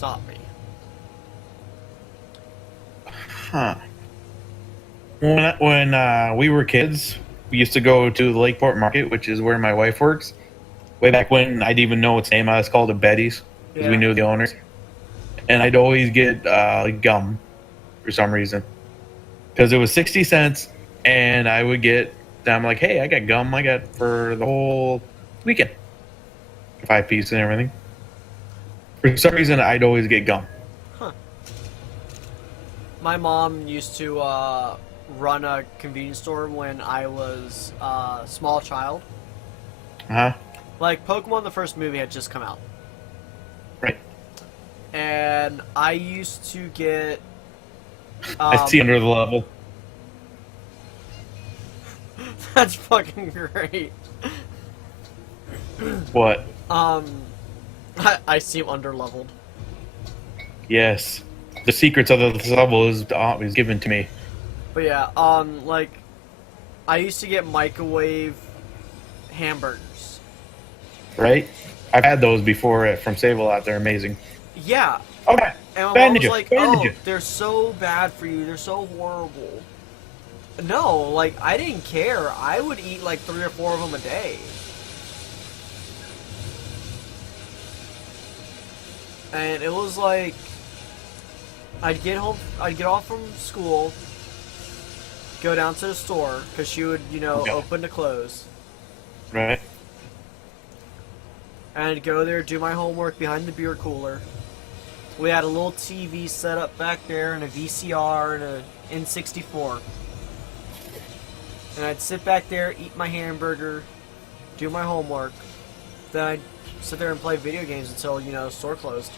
stop me. Huh. When we were kids, we used to go to the Lakeport Market, which is where my wife works. Way back when I didn't even know its name, I was called it Betty's because we Yeah. knew the owners. And I'd always get gum for some reason because it was 60 cents, and I would get. I'm like, hey, I got gum. I got for the whole weekend, 5 piece and everything. For some reason, I'd always get gum. Huh. My mom used to run a convenience store when I was a small child. Huh? Like, Pokemon, the first movie, had just come out. Right. And I used to get. I see Um, under the level. that's fucking great. What? Um, I seem underleveled. Yes. The secrets of this level is given to me. But yeah, like, I used to get microwave hamburgers. Right? I've had those before from Save-A-Lot. They're amazing. Yeah, Okay. and my Bad mom was Ninja. like, Bad "Oh, Ninja. they're so bad for you. They're so horrible." No, like, I didn't care. I would eat like 3 or 4 of them a day. And it was like, I'd get off from school, go down to the store because she would, Okay. open to close, Right. and I'd go there, do my homework behind the beer cooler. We had a little TV set up back there, and a VCR, and a N64. And I'd sit back there, eat my hamburger, do my homework. Then I'd sit there and play video games until, store closed.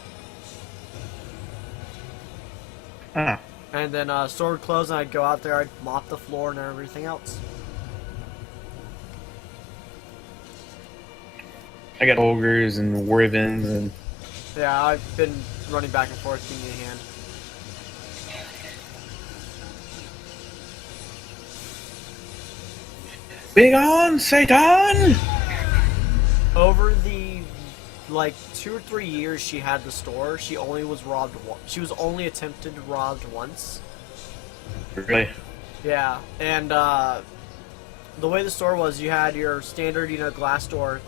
Huh. And then store would close, and I'd go out there, I'd mop the floor and everything else. I got ogres and wyverns and Yeah, I've been running back and forth, giving me a hand. big on Satan. Over the, like, 2 or 3 years she had the store, she only was robbed she was only attempted robbed once. Really? Yeah, and the way the store was, you had your standard, glass door,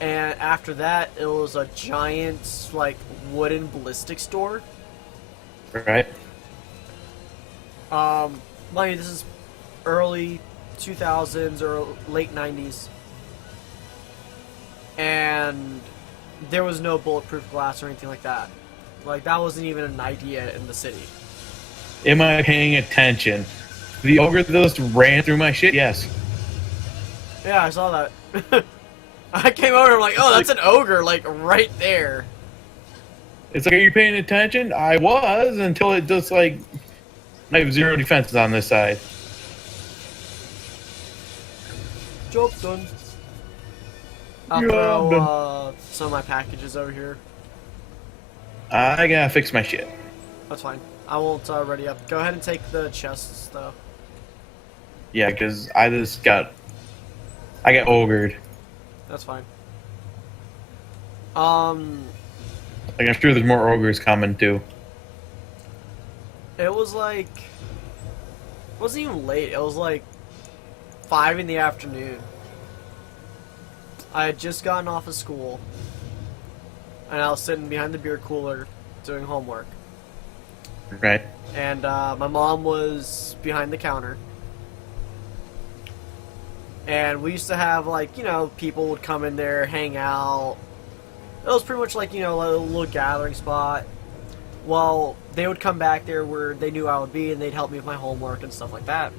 and after that, it was a giant, like, wooden ballistic store. Right. Mind you, this is early 2000s or late 90s, and there was no bulletproof glass or anything like that. Like, that wasn't even an idea in the city. Am I paying attention? The ogre just ran through my shit. Yes. Yeah, I saw that. I came over and I'm like, oh, that's an ogre, like, right there. It's like, are you paying attention? I was until it just like I have zero defenses on this side. Job done. I'll Job throw done. some of my packages over here. I gotta fix my shit. That's fine. I won't ready up. Go ahead and take the chests, though. Yeah, because I got ogred. That's fine. Like, I'm sure there's more ogres coming too. It was like... It wasn't even late. It was like 5 in the afternoon. I had just gotten off of school, and I was sitting behind the beer cooler doing homework. Right. And my mom was behind the counter. And we used to have, like, people would come in there, hang out. It was pretty much like, a little gathering spot. Well, they would come back there where they knew I would be, and they'd help me with my homework and stuff like that.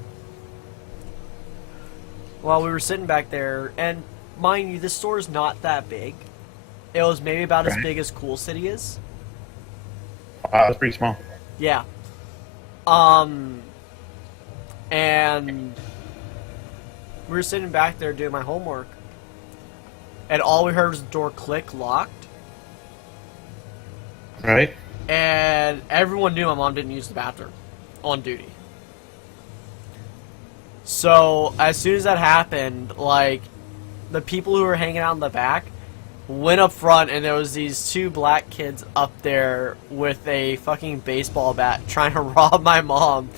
While we were sitting back there, and mind you, this store is not that big. It was maybe about as Right. big as Cool City is. Wow, that's pretty small. Yeah. And we were sitting back there doing my homework, and all we heard was the door click locked, Right. and everyone knew my mom didn't use the bathroom on duty. So as soon as that happened, like, the people who were hanging out in the back, went up front, and there was these two black kids up there with a fucking baseball bat trying to rob my mom.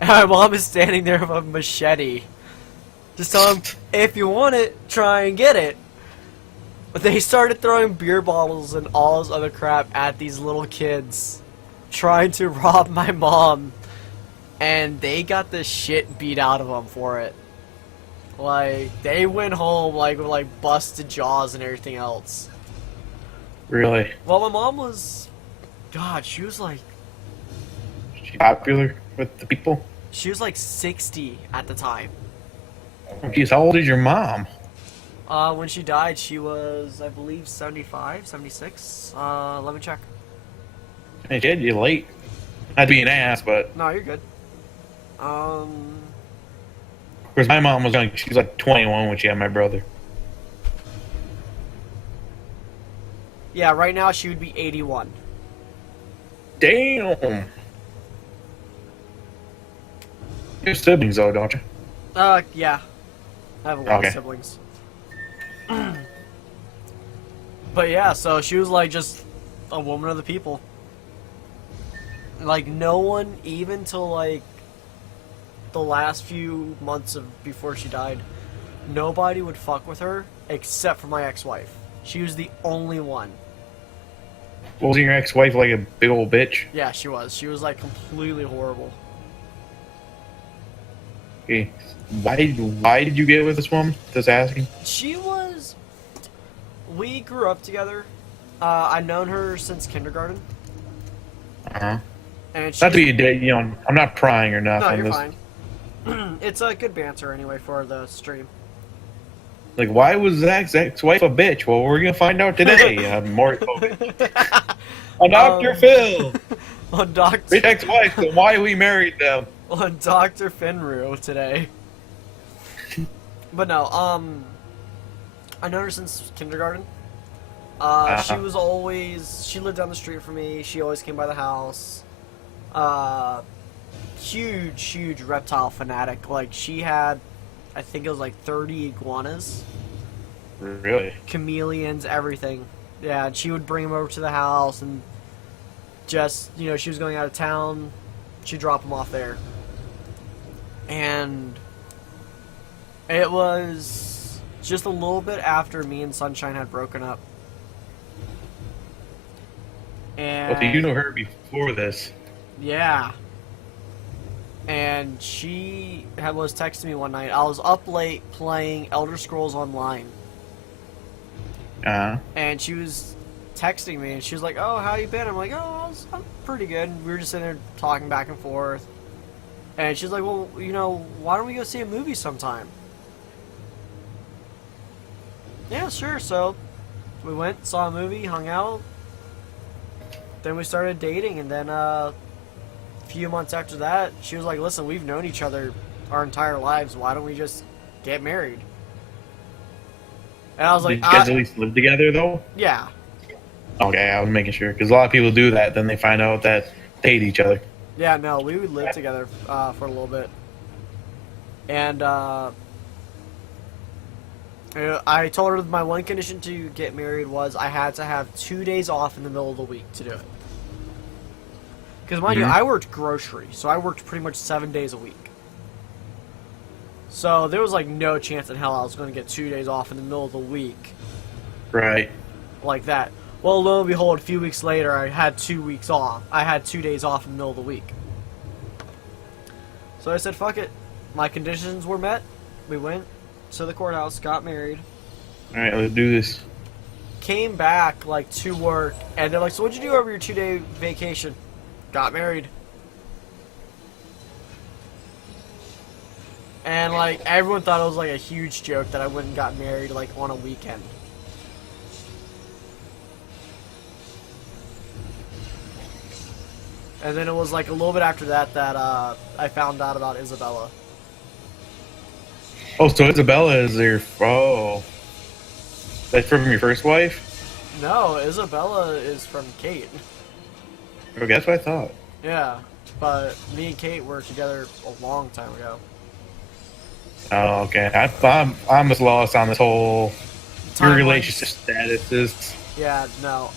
And my mom is standing there with a machete. Just tell them, if you want it, try and get it. But they started throwing beer bottles and all this other crap at these little kids, trying to rob my mom. And they got the shit beat out of them for it. Like, they went home, like, with, like, busted jaws and everything else. Really? Well, my mom was... God, she was, like... She popular with the people? She was, like, 60 at the time. Oh, geez, how old is your mom? When she died, she was, I believe, 75, 76. Let me check. Hey, Jed, you're late. Not to be an ass, but... No, you're good. Because my mom was young. She was like 21 when she had my brother. Yeah, right now she would be 81. Damn! You have siblings, though, don't you? Yeah. I have a lot Okay. of siblings. But yeah, so she was like just a woman of the people. Like, no one, even till like the last few months of before she died, nobody would fuck with her except for my ex-wife. She was the only one. Wasn't your ex-wife like a big old bitch? Yeah, she was. She was like completely horrible. Okay. Why did you get with this woman? Just asking. She was... We grew up together. I've known her since kindergarten. Uh-huh. And she... Not to be a dick, you know, I'm not prying or nothing. No, you're Just, fine. It's a good banter anyway for the stream. Like, why was Zach's ex-wife a bitch? Well, we're gonna find out today. More on Dr. Phil. On Dr. Rich ex-wife, then why we married them? On Dr. Finru today. But no, I known her since kindergarten. She was always... She lived down the street from me. She always came by the house. Huge reptile fanatic. Like, she had, I think it was like 30 iguanas. Really? Chameleons, everything. Yeah, and she would bring them over to the house and just, you know, she was going out of town. She'd drop them off there. And it was just a little bit after me and Sunshine had broken up. And Well, so you know her before this. yeah. And she was texting me one night. I was up late playing Elder Scrolls Online. Uh-huh. And she was texting me, and she was like, "Oh, how you been?" I'm like, "Oh, I'm pretty good." And we were just sitting there talking back and forth. And she's like, "Well, you know, why don't we go see a movie sometime?" Yeah, sure. So we went, saw a movie, hung out. Then we started dating, and then a few months after that, she was like, "Listen, we've known each other our entire lives. Why don't we just get married?" And I was like, Did you guys at least live together, though? "Yeah." Okay, I was making sure. Because a lot of people do that, then they find out that they hate each other. Yeah, no, we would live together for a little bit. And I told her my one condition to get married was I had to have 2 days off in the middle of the week to do it. Because mind you, I worked grocery, so I worked pretty much 7 days a week. So there was like no chance in hell I was going to get 2 days off in the middle of the week Right. like that. Well, lo and behold, a few weeks later, I had 2 weeks off. I had 2 days off in the middle of the week. So I said, fuck it. My conditions were met. We went to the courthouse, got married. Alright, let's do this. Came back, like, to work, and they're like, so what'd you do over your 2-day vacation? Got married. And, like, everyone thought it was, like, a huge joke that I went and got married, like, on a weekend. And then it was, like, a little bit after that that I found out about Isabella. Oh, so Isabella is your... Oh. That's from your first wife? No, Isabella is from Kate. Okay, that's what I thought. Yeah, but me and Kate were together a long time ago. Oh, okay. I'm just lost on this whole your timelines. relationship statuses. Yeah, no.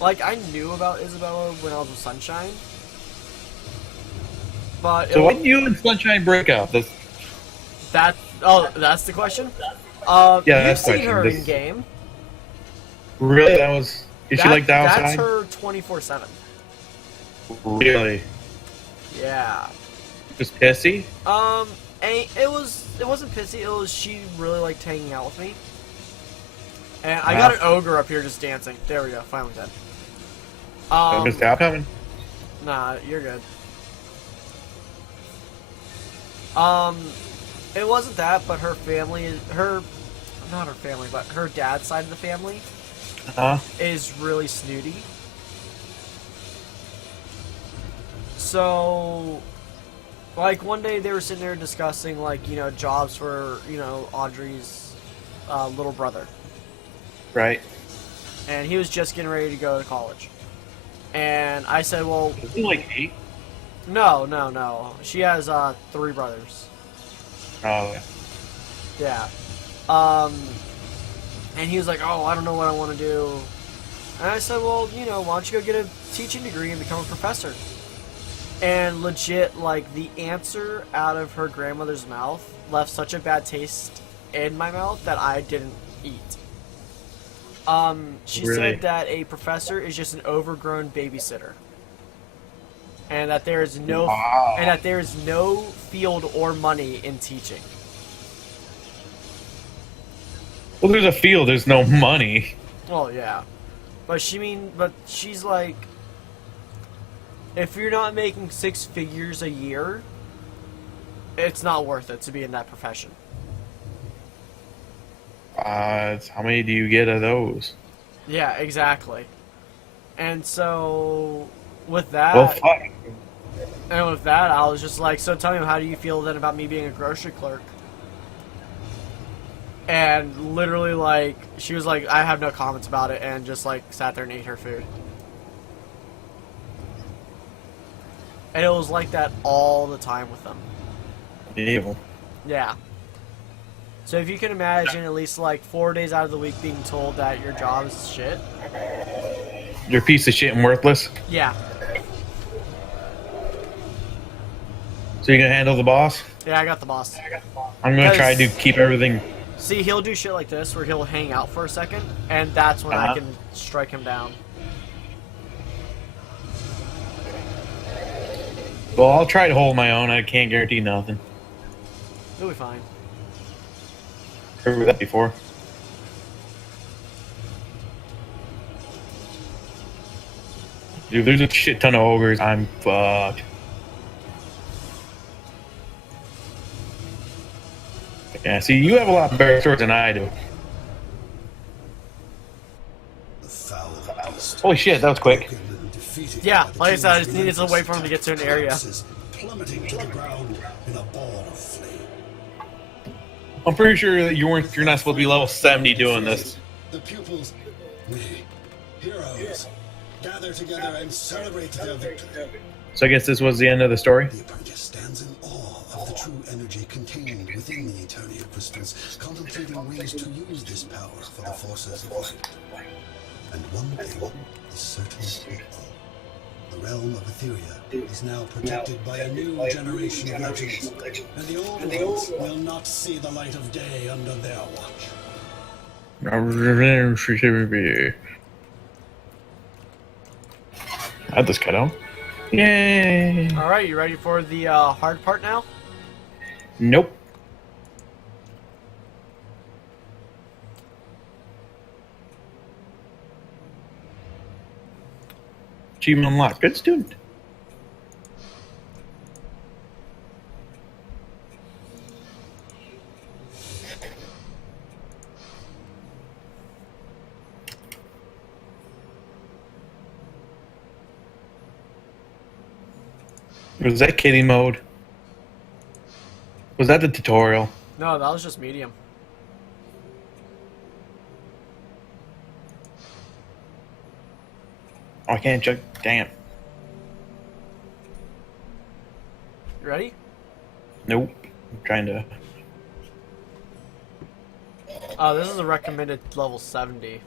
Like I knew about Isabella when I was with Sunshine, but So when you and Sunshine break up, that's the question. Yeah, You've that's the seen question. her in game. Really, is she like the That's outside? her 24/7. Really, Yeah. just pissy. And it wasn't pissy. It was she really liked hanging out with me. And I got an ogre up here just dancing. There we go. Finally dead. Just out coming. Nah, you're good. It wasn't that, but her family, not her family, but her dad's side of the family is really snooty. So, like, one day they were sitting there discussing, like, you know, jobs for, you know, Audrey's little brother. Right. And he was just getting ready to go to college. And I said, well... Is he like 8? No. She has 3 brothers. Oh, Yeah. And he was like, oh, I don't know what I want to do. And I said, well, you know, why don't you go get a teaching degree and become a professor? And legit, like, the answer out of her grandmother's mouth left such a bad taste in my mouth that I didn't eat. She Really? said that a professor is just an overgrown babysitter. And that there is no Wow. and that there is no field or money in teaching. Well, there's a field. There's no money. Well, yeah. But she's like, if you're not making 6 figures a year, it's not worth it to be in that profession. How many do you get of those? Yeah, exactly. And so, with that, Well, fuck. I was just like, so tell me, how do you feel then about me being a grocery clerk? And literally, like, she was like, I have no comments about it, and just, like, sat there and ate her food. And it was like that all the time with them. Evil. Yeah. So if you can imagine at least, like, 4 days out of the week being told that your job is shit. You're a piece of shit and worthless. Yeah. So you're gonna handle the boss? Yeah, I got the boss. I'm gonna try to keep everything. See, he'll do shit like this where he'll hang out for a second, and that's when I can strike him down. Well, I'll try to hold my own. I can't guarantee nothing. He'll be fine. Heard of that before. Dude, there's a shit ton of ogres. I'm fucked. Yeah, see, you have a lot better swords than I do. The foul beast. Holy shit, that was quick. Broken and defeated Yeah, by the like I said, I king's just needed to wait for him to get to an area. forces, plummeting to the ground in a ball of flame. I'm pretty sure that you're not supposed to be level 70 doing this. The pupils, we, heroes, gather together and celebrate their victory. So I guess this was the end of the story. The apprentice stands in awe of the true energy contained within the Eternia crystals, contemplating ways to use this power for the forces of light. And one thing is certain: the realm of Etheria is now protected by a new generation of legends, and the old ones will not see the light of day under their watch. How'd this cut out? Yay! Alright, you ready for the hard part now? Nope. Achievement unlocked. Good student. Was that kitty mode? Was that the tutorial? No, that was just medium. Oh, I can't check. Damn. You ready? Nope. I'm trying to. Oh, this is a recommended level 70.